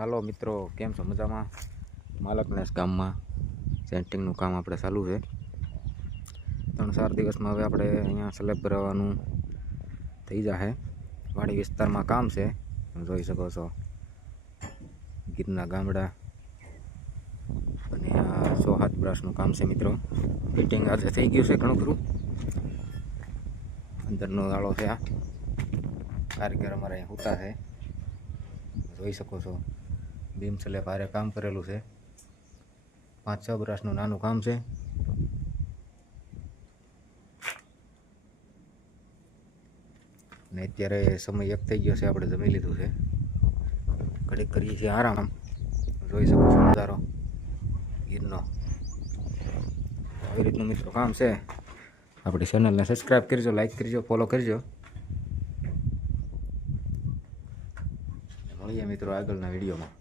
હાલો મિત્રો, કેમ છો? મજામાં? માલકનેસ ગામમાં સેન્ટિંગનું કામ આપણે ચાલુ છે. 3-4 દિવસમાં હવે આપણે અહીંયા સ્લેબ ભરાવાનું થઈ જશે. વાડી વિસ્તારમાં કામ છે, તમે જોઈ શકો છો. ગીરના ગામડા અને આ 6-7 બ્રાસનું કામ છે મિત્રો. ફિટિંગ આજે થઈ ગયું છે ઘણું ખરું. અંદરનો ગાળો છે. આ કારીગર અમારે અહીંયા ઉતા છે, જોઈ શકો છો. બીમ સ્લેબ હારે કામ કરેલું છે. 5-6 બ્રાસનું નાનું કામ છે. ને અત્યારે સમય એક થઈ ગયો છે, આપણે જમી લીધું છે. ઘડીક કરીએ છીએ આરામ. જોઈ શકો છો નજારો ગીરનો. આવી રીતનું મિત્રો કામ છે. આપણી ચેનલને સબસ્ક્રાઈબ કરજો, લાઈક કરજો, ફોલો કરજો. મળીએ મિત્રો આગળના વિડીયોમાં.